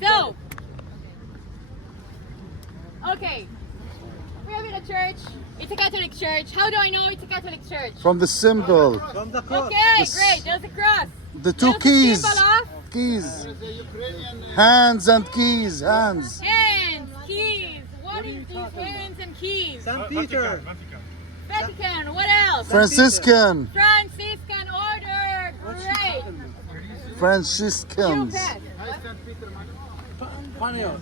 So, okay, we have in a church. It's a Catholic church. How do I know it's a Catholic church? From the symbol, From the cross. Okay, great. There's a cross. the two There's keys, a symbol of keys, hands and keys, hands. hands, keys. What is these hands and keys? St. Peter. Vatican. What else? Franciscan, Franciscan order. Great. You Franciscans. pass. Ponyo,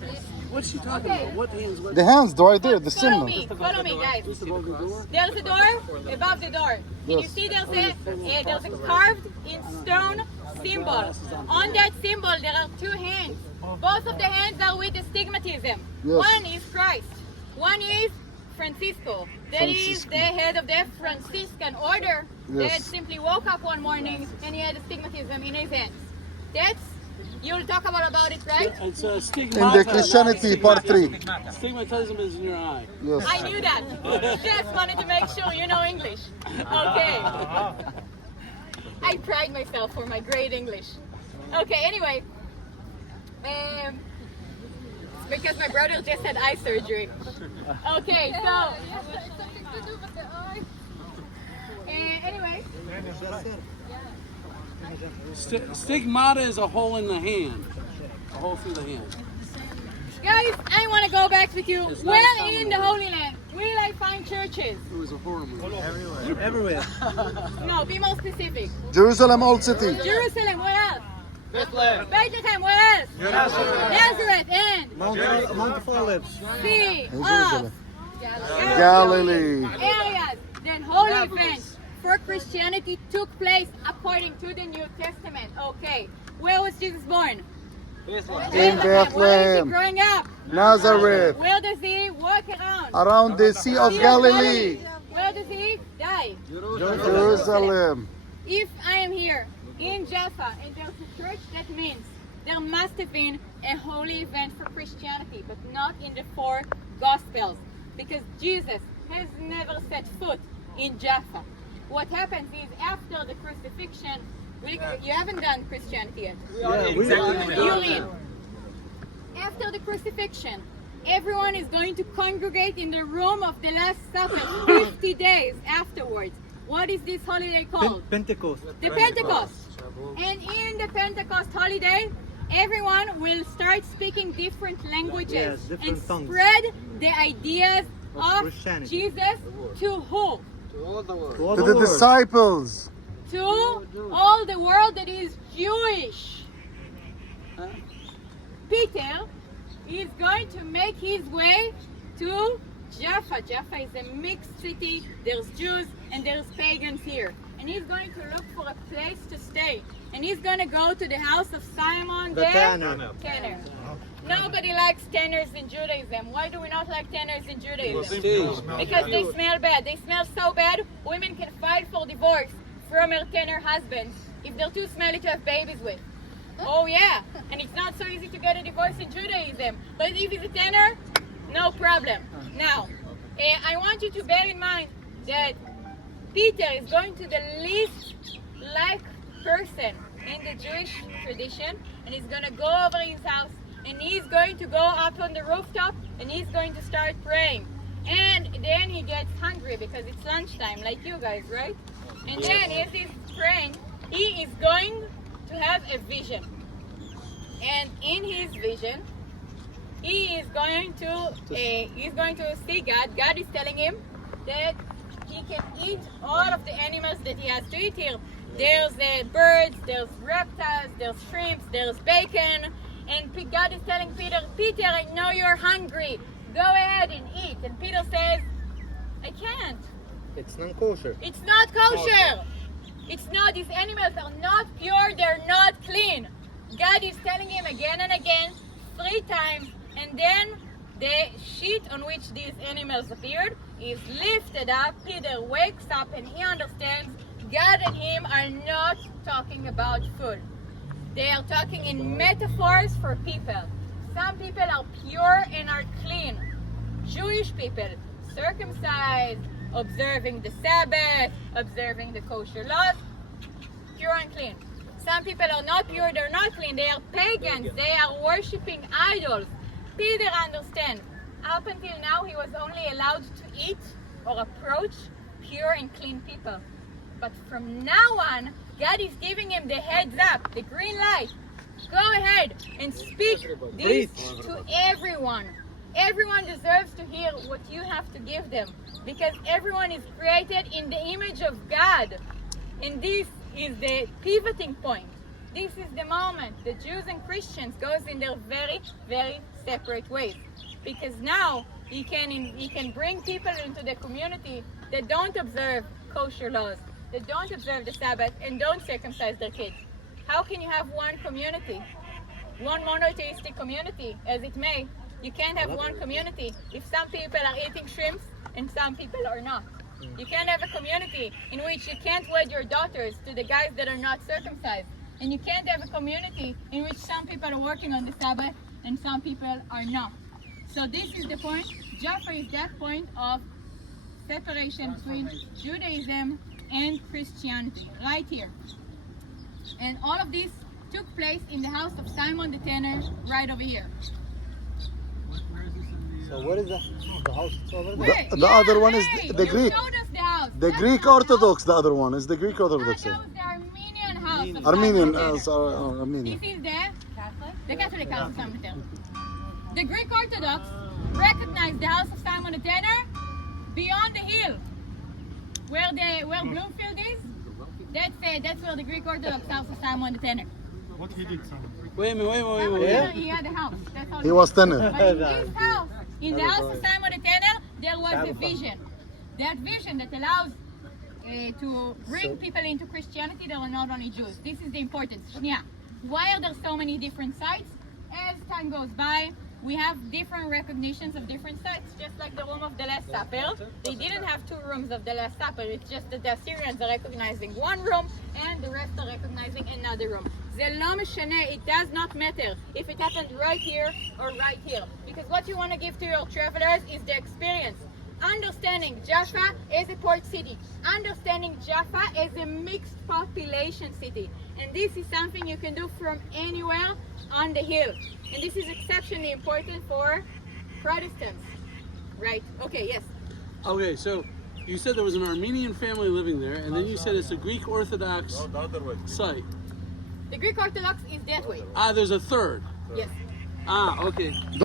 what's she talking about? What hands? What? The hands, right there, the Follow symbol. me, guys. Just above the door? There's a door above the door. Can you Yes. see there's a carved in stone symbol. On that symbol there are two hands. Both of the hands are with astigmatism. Yes. One is Christ. One is Francisco. That is Francisco. the head of the Franciscan order that Yes. simply woke up one morning and he had astigmatism in his hands. That's, you'll talk about it, right? It's a In stigmata. the Christianity, part 3. Stigmatism is in your eye. Yes. I knew that. Just wanted to make sure you know English. Okay. I pride myself for my great English. Okay, anyway. Because my brother just had eye surgery. Okay, so. Anyway. Stigmata is a hole in the hand. A hole through the hand. Guys, I want to go back with you. It's not Where common. in the Holy Land will I find churches? It was a horror movie. Everywhere. No, be more specific. Jerusalem, Old City. Jerusalem, where else? Bethlehem, where else? Nazareth, and Mount of Olives. Sea of Jerusalem. Galilee. areas. Then holy events for Christianity took place according to the New Testament. Okay, where was Jesus born? In Where is he Bethlehem, growing up? Nazareth, Where does he walk around? around the Sea of Galilee, Where does he die? Jerusalem. If I am here in Jaffa and there's a church, that means there must have been a holy event for Christianity, but not in the 4 Gospels, because Jesus has never set foot in Jaffa. What happens is after the crucifixion, you haven't done Christianity yet. You're in. After the crucifixion, everyone is going to congregate in the room of the Last Supper 50 days afterwards. What is this holiday called? Pentecost. The Pentecost. And in the Pentecost holiday, everyone will start speaking different languages Yes, different and tongues. spread the ideas of Christianity. Jesus to who? To all To the the world. disciples. To all the world that is Jewish. Peter is going to make his way to Jaffa. Jaffa is a mixed city. There's Jews and there's pagans here. And he's going to look for a place to stay. And he's going to go to the house of Simon The tanner. Tanner. Nobody likes tanners in Judaism. Why do we not like tanners in Judaism? Because they smell bad. They smell so bad, women can file for divorce from their tanner husbands if they're too smelly to have babies with. Oh yeah, and it's not so easy to get a divorce in Judaism. But if he's a tanner, no problem. Now, I want you to bear in mind that Peter is going to the least liked person in the Jewish tradition, and he's going to go over his house, and he's going to go up on the rooftop, and he's going to start praying. And then he gets hungry because it's lunchtime, like you guys, right? And then as he's praying, he is going to have a vision. And in his vision, he is going to see God. God is telling him that he can eat all of the animals that he has to eat here. There's birds, there's reptiles, there's shrimps, there's bacon. And God is telling Peter, Peter, I know you're hungry. Go ahead and eat. And Peter says, I can't. It's non-kosher. It's not kosher. It's not. These animals are not pure. They're not clean. God is telling him again and again, 3 times. And then the sheet on which these animals appeared is lifted up. Peter wakes up and he understands God and him are not talking about food. They are talking in metaphors for people. Some people are pure and are clean. Jewish people, circumcised, observing the Sabbath, observing the kosher laws, pure and clean. Some people are not pure, they're not clean, they are pagans, they are worshipping idols. Peter understands. Up until now, he was only allowed to eat or approach pure and clean people. But from now on, God is giving him the heads up, the green light. Go ahead and speak this to everyone. Everyone deserves to hear what you have to give them, because everyone is created in the image of God. And this is the pivoting point. This is the moment the Jews and Christians goes in their very, very separate ways. Because now he can bring people into the community that don't observe kosher laws, that don't observe the Sabbath, and don't circumcise their kids. How can you have one community, one monotheistic community, as it may? You can't have one community if some people are eating shrimps and some people are not. You can't have a community in which you can't wed your daughters to the guys that are not circumcised. And you can't have a community in which some people are working on the Sabbath and some people are not. So this is the point. Jaffa is that point of separation between Judaism and Christianity, right here. And all of this took place in the house of Simon the Tanner, right over here. So what is the house over there? Wait, The other one is hey, the you Greek. showed us the house. The That's Greek not the Orthodox, the other one is the Greek house. Orthodox. No, that was the Armenian house. Of Armenian, Simon the Tanner. sorry, Armenian. This is the Catholic house of Simon the Tanner. The Greek Orthodox recognized the house of Simon the Tanner beyond the hill, where Bloomfield is. That's where the Greek Orthodox house of Simon the Tanner. What he did, Simon? Wait a minute. Yeah? He had a house. That's all He was Tanner. But in this house, in the house of Simon the Tanner, there was a vision. That vision that allows to bring people into Christianity that are not only Jews. This is the importance. Yeah. Why are there so many different sites? As time goes by, we have different recognitions of different sites, just like the room of the Last Supper. They didn't have two rooms of the Last Supper. It's just that the Assyrians are recognizing one room and the rest are recognizing another room. זה לא משנה, it does not matter if it happened right here or right here. Because what you want to give to your travelers is the experience. Understanding Jaffa as a port city. Understanding Jaffa as a mixed population city. And this is something you can do from anywhere on the hill. And this is exceptionally important for Protestants. Right? Okay, yes. Okay, so you said there was an Armenian family living there, and then you said it's a Greek Orthodox site. The Greek Orthodox is that way. There's a third. Yes. Okay.